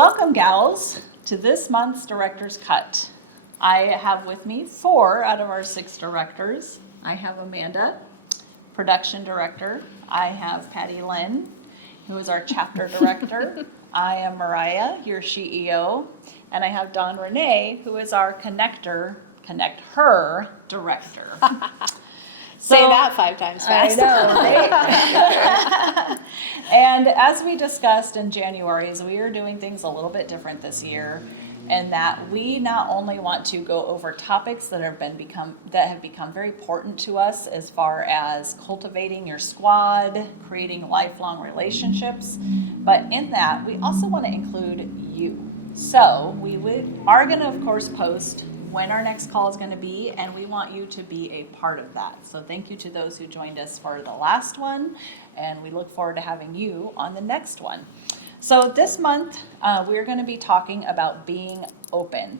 Welcome, gals, to this month's Director's Cut. I have with me 4 out of our 6 directors. I have Amanda, Production Director. I have Patty Lynn, who is our Chapter Director. I am Mariah, your CEO. And I have Dawn Renee, who is our Connect Her Director. Say that 5 times fast. I know, right? And as we discussed in January, is we are doing things a little bit different this year, and that we not only want to go over topics that have become very important to us as far as cultivating your squad, creating lifelong relationships, but in that we also want to include you. So we are going to, of course, post when our next call is going to be, and we want you to be a part of that. So thank you to those who joined us for the last one, and we look forward to having you on the next one. So this month, we're going to be talking about being open.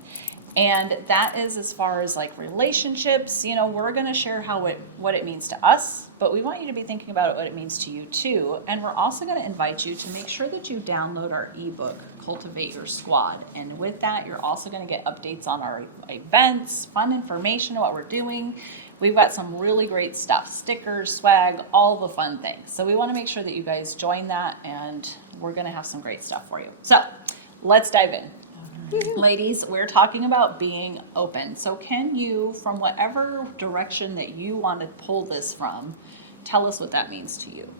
And that is as far as like relationships, we're going to share what it means to us, but we want you to be thinking about what it means to you too. And we're also going to invite you to make sure that you download our ebook, Cultivate Your Squad. And with that, you're also going to get updates on our events, fun information, what we're doing. We've got some really great stuff, stickers, swag, all the fun things. So we want to make sure that you guys join that, and we're going to have some great stuff for you. So let's dive in. Ladies, we're talking about being open. So can you, from whatever direction that you want to pull this from, tell us what that means to you?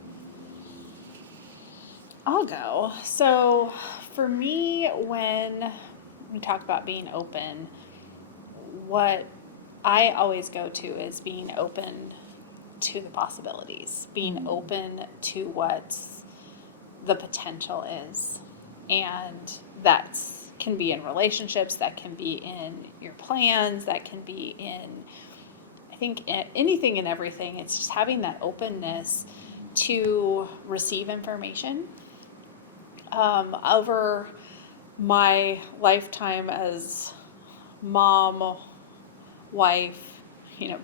I'll go. So for me, when we talk about being open, what I always go to is being open to the possibilities, being open to what the potential is. And that's can be in relationships, that can be in your plans, that can be in, I think, anything and everything. It's just having that openness to receive information. Over my lifetime as mom, wife,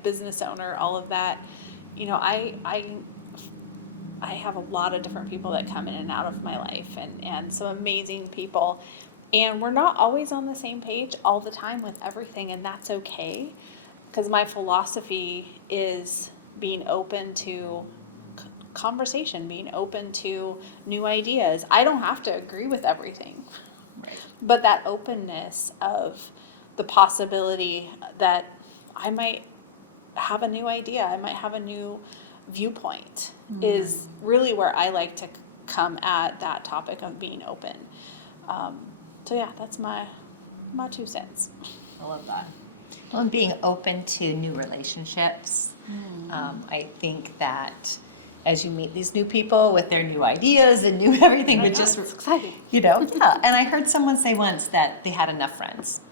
business owner, all of that, I have a lot of different people that come in and out of my life, and some amazing people. And we're not always on the same page all the time with everything, and that's okay. Because my philosophy is being open to conversation, being open to new ideas. I don't have to agree with everything. Right. But that openness of the possibility that I might have a new idea, I might have a new viewpoint, is really where I like to come at that topic of being open. So yeah, that's my 2 cents. I love that. Well, and being open to new relationships. I think that as you meet these new people with their new ideas and new everything, It's exciting. Yeah. And I heard someone say once that they had enough friends.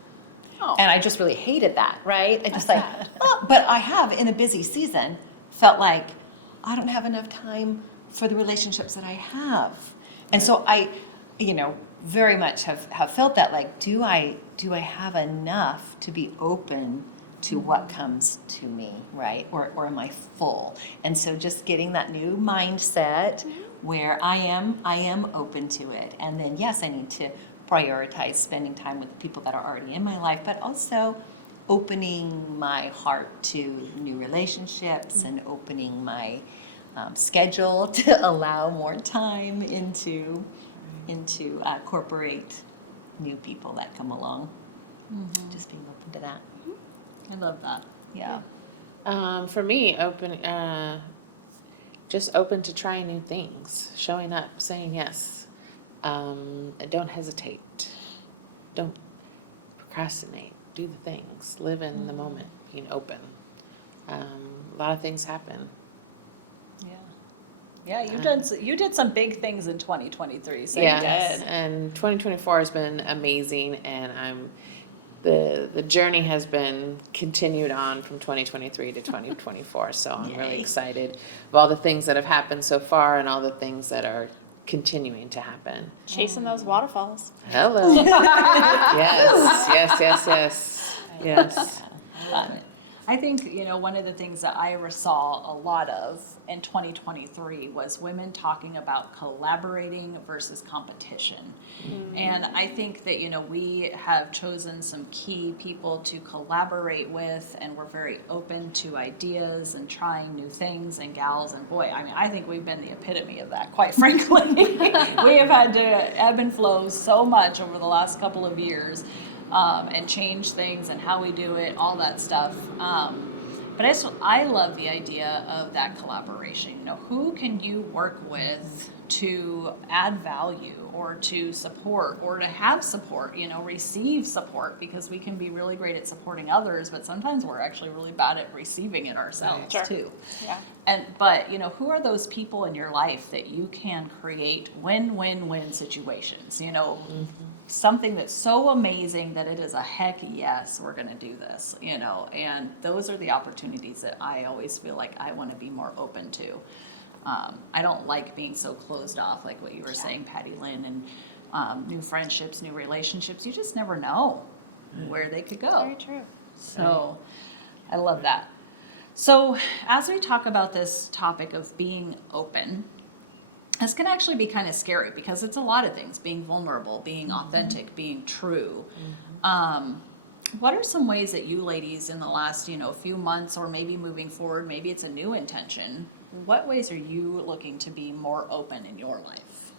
Oh. And I just really hated that, right? I just but I have in a busy season felt like I don't have enough time for the relationships that I have. And so I, very much have felt that, like, do I have enough to be open to what comes to me, right? Or am I full? And so just getting that new mindset where I am open to it. And then, yes, I need to prioritize spending time with the people that are already in my life, but also opening my heart to new relationships and opening my schedule to allow more time into incorporate new people that come along. Just being open to that. I love that. Yeah. For me, just open to trying new things, showing up, saying yes. Don't hesitate. Don't procrastinate. Do the things. Live in the moment. Being open. A lot of things happen. Yeah, you did some big things in 2023. So Yeah, you did. and 2024 has been amazing, and the journey has been continued on from 2023 to 2024. So I'm really excited of all the things that have happened so far and all the things that are continuing to happen. Chasing those waterfalls. Hello. Yes. Fun. I think, one of the things that I saw a lot of in 2023 was women talking about collaborating versus competition. And I think that, we have chosen some key people to collaborate with, and we're very open to ideas and trying new things. And gals, and boy, I think we've been the epitome of that, quite frankly. We have had to ebb and flow so much over the last couple of years. And change things and how we do it, all that stuff. But I love the idea of that collaboration. Who can you work with to add value or to support or to have support, receive support, because we can be really great at supporting others, but sometimes we're actually really bad at receiving it ourselves Sure. too. Yeah. But who are those people in your life that you can create win-win-win situations? Something that's so amazing that it is a heck yes, we're going to do this, and those are the opportunities that I always feel like I want to be more open to. I don't like being so closed off, like what you were saying, Patty Lynn, and new friendships, new relationships. You just never know where they could go. Very true. So I love that. So as we talk about this topic of being open, this can actually be kind of scary because it's a lot of things: being vulnerable, being authentic, being true. What are some ways that you ladies in the last, few months, or maybe moving forward, maybe it's a new intention, what ways are you looking to be more open in your life?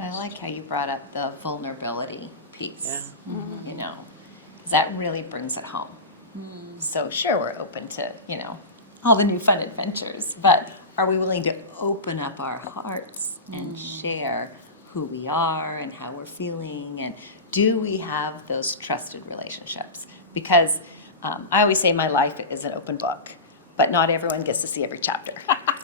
I like how you brought up the vulnerability piece, Yeah. because that really brings it home. So sure, we're open to, all the new fun adventures, but are we willing to open up our hearts and share who we are and how we're feeling, and do we have those trusted relationships? Because I always say my life is an open book, but not everyone gets to see every chapter,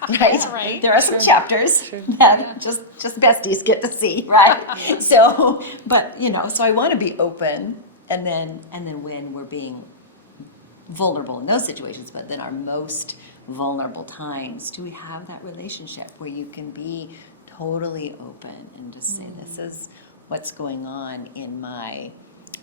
right? Right. There are some chapters that just besties get to see, right? So, but so I want to be open, and then when we're being vulnerable in those situations, but then our most vulnerable times, do we have that relationship where you can be totally open and just say, this is what's going on in my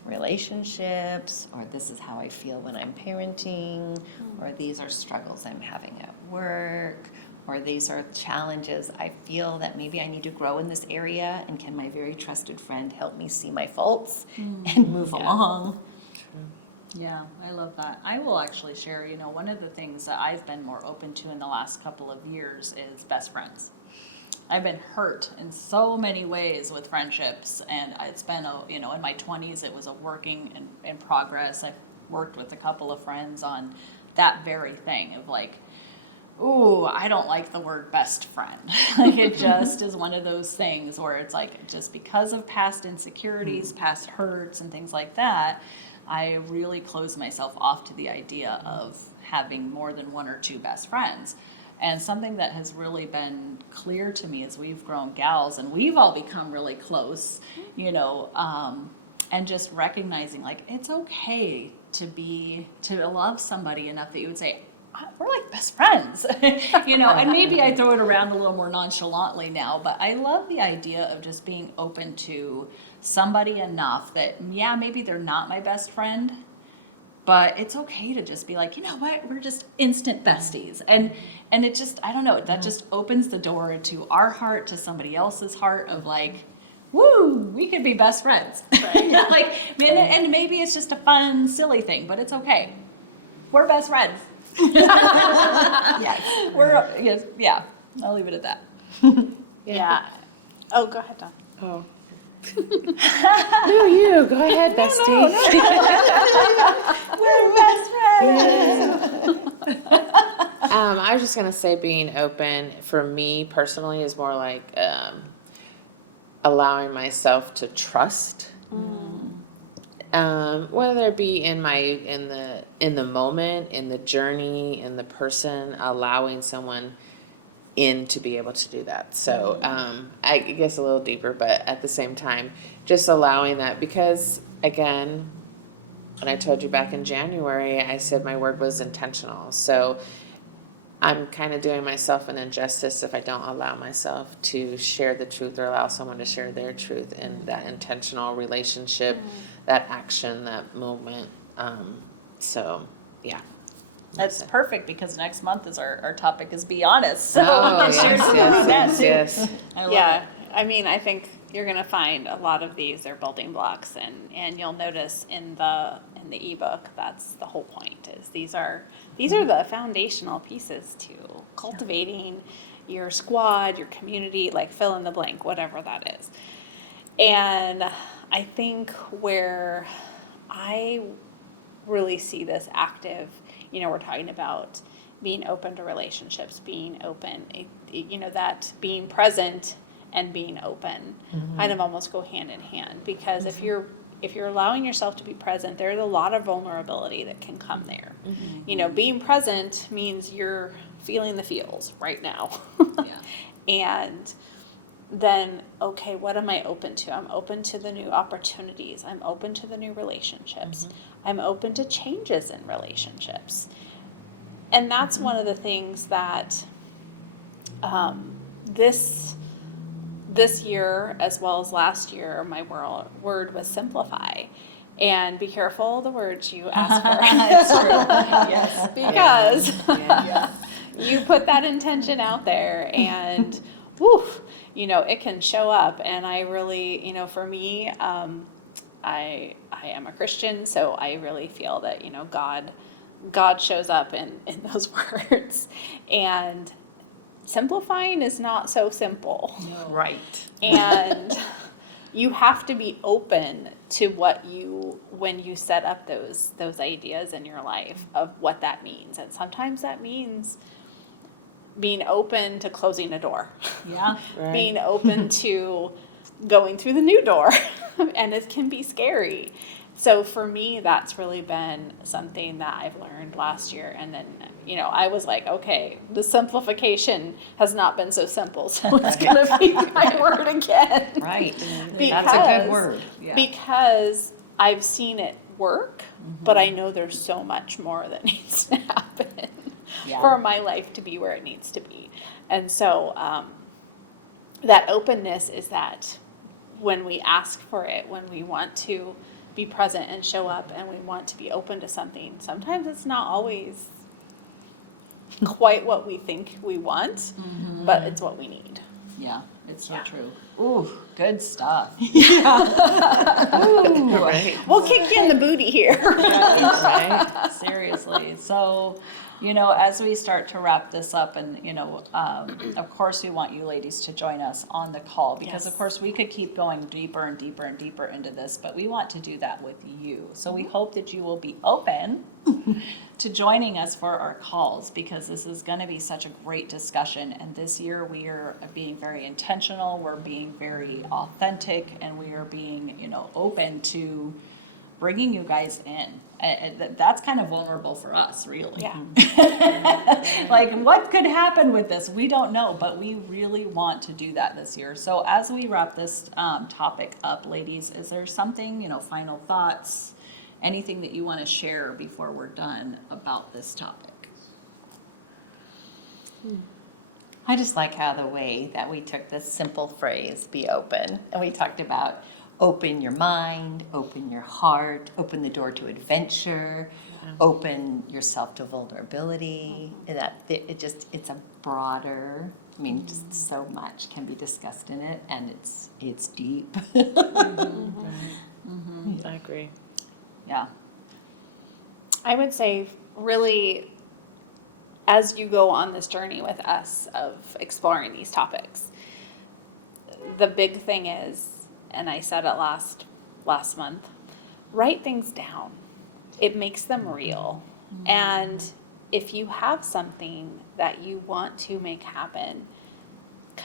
relationships, or this is how I feel when I'm parenting, or these are struggles I'm having at work, or these are challenges I feel that maybe I need to grow in this area, and can my very trusted friend help me see my faults and move along? Yeah, I love that. I will actually share, one of the things that I've been more open to in the last couple of years is best friends. I've been hurt in so many ways with friendships, and it's been in my 20s, it was a working in progress. I've worked with a couple of friends on that very thing of like, ooh, I don't like the word best friend. Like, it just is one of those things where it's like, just because of past insecurities, past hurts and things like that, I really closed myself off to the idea of having more than one or two best friends. And something that has really been clear to me as we've grown gals, and we've all become really close, and just recognizing, like, it's okay to love somebody enough that you would say, we're like best friends, and maybe I throw it around a little more nonchalantly now, but I love the idea of just being open to somebody enough that, yeah, maybe they're not my best friend, but it's okay to just be like, you know what, we're just instant besties. And it just, I don't know, that just opens the door to our heart, to somebody else's heart of like, woo, we could be best friends. Right. Like, and maybe it's just a fun, silly thing, but it's okay. We're best friends. Yes. Yeah, I'll leave it at that. Yeah. Oh, go ahead, Dawn. Oh. No, you go ahead, bestie. We're best friends. I was just gonna say, being open for me personally is more like allowing myself to trust. Whether it be in the moment, in the journey, in the person, allowing someone in to be able to do that. So I guess a little deeper, but at the same time, just allowing that, because again, when I told you back in January, I said my word was intentional. So I'm kind of doing myself an injustice if I don't allow myself to share the truth or allow someone to share their truth in that intentional relationship, that action, that moment. So, yeah. That's perfect because next month is our topic is be honest. So Oh, we can share yes, some yes, of that yes, too. yes. I love Yeah, it. I mean, I think you're gonna find a lot of these are building blocks, and you'll notice in the ebook that's the whole point is these are the foundational pieces to cultivating your squad, your community, like fill in the blank, whatever that is. And I think where I really see this active, we're talking about being open to relationships, being open, that being present and being open kind of almost go hand in hand, because if you're allowing yourself to be present, there's a lot of vulnerability that can come there. Being present means you're feeling the feels right now. And then, okay, what am I open to? I'm open to the new opportunities. I'm open to the new relationships. I'm open to changes in relationships. And that's one of the things that this year, as well as last year, my word was simplify. And be careful the words you ask for. It's true. Yes. Because Yeah. you put that intention out there and whew, it can show up. And I really, for me, I am a Christian, so I really feel that, God shows up in those words. And simplifying is not so simple. Right. And you have to be open to when you set up those ideas in your life of what that means. And sometimes that means being open to closing a door. Yeah. Right. Being open to going through the new door. And it can be scary. So for me, that's really been something that I've learned last year. And then, I was like, okay, the simplification has not been so simple. So it's going to be my word again. Right. Because, That's a good word. Yeah. Because I've seen it work, but I know there's so much more that needs to happen for my life to be where it needs to be. And so that openness is that when we ask for it, when we want to be present and show up and we want to be open to something, sometimes it's not always quite what we think we want, but it's what we need. Yeah, it's so true. Ooh, good stuff. Right. We'll kick you in the booty here. Right. Seriously. So, as we start to wrap this up and, of course we want you ladies to join us on the call because of course we could keep going deeper and deeper and deeper into this, but we want to do that with you. So we hope that you will be open to joining us for our calls because this is going to be such a great discussion. And this year we are being very intentional. We're being very authentic and we are being, open to bringing you guys in. And that's kind of vulnerable for us, really. Yeah. Like, what could happen with this? We don't know, but we really want to do that this year. So as we wrap this topic up, ladies, is there something, final thoughts, anything that you want to share before we're done about this topic? I just like how the way that we took this simple phrase, be open, and we talked about open your mind, open your heart, open the door to adventure, open yourself to vulnerability. It's a broader, just so much can be discussed in it, and it's deep. I agree. Yeah. I would say really, as you go on this journey with us of exploring these topics, the big thing is, and I said it last month, write things down. It makes them real. And if you have something that you want to make happen,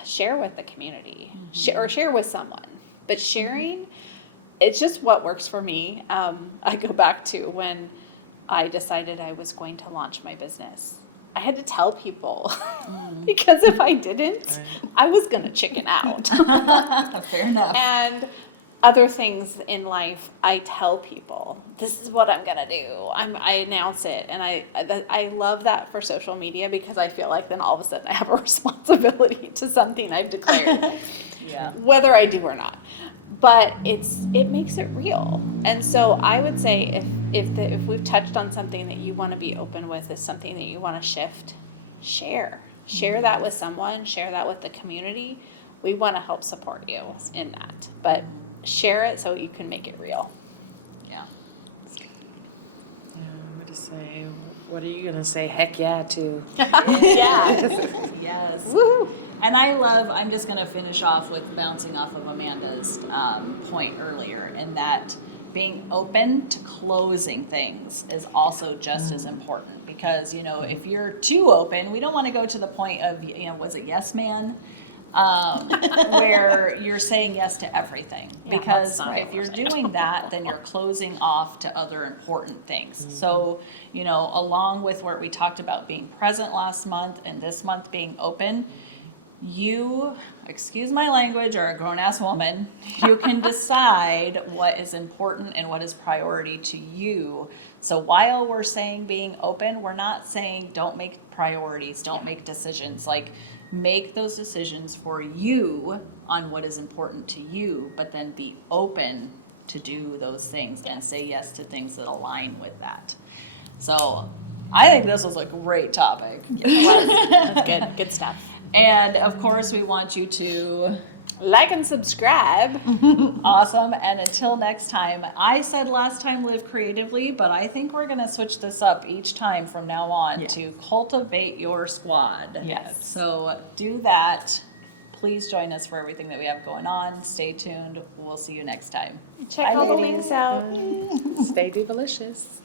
share with the community or share with someone. But sharing, it's just what works for me. I go back to when I decided I was going to launch my business. I had to tell people because if I didn't, I was going to chicken out. Fair enough. And other things in life, I tell people, this is what I'm going to do. I announce it. And I love that for social media because I feel like then all of a sudden I have a responsibility to something I've declared, Yeah. whether I do or not. But it makes it real. And so I would say if we've touched on something that you want to be open with, is something that you want to shift, share that with someone, share that with the community. We want to help support you in that, but share it so you can make it real. Yeah. Yeah, I'm gonna say, what are you gonna say? Heck yeah to. Yeah. Yes. Woo! And I'm just going to finish off with bouncing off of Amanda's point earlier, in that being open to closing things is also just as important, because, if you're too open, we don't want to go to the point of, was it yes man? Where you're saying yes to everything. Yeah, Because that's not if what you're we're saying. doing that, then you're closing off to other important things. So, along with what we talked about being present last month and this month being open, you, excuse my language, are a grown-ass woman. You can decide what is important and what is priority to you. So while we're saying being open, we're not saying don't make priorities, don't make decisions. Like, make those decisions for you on what is important to you, but then be open to do those things and say yes to things that align with that. So I think this was a great topic. That's good. Good stuff. And of course, we want you to, Like and subscribe. awesome. And until next time, I said last time live creatively, but I think we're going to switch this up each time from now on to cultivate your squad. Yes. So do that. Please join us for everything that we have going on. Stay tuned. We'll see you next time. Check Bye, all the ladies. links out. Stay delicious.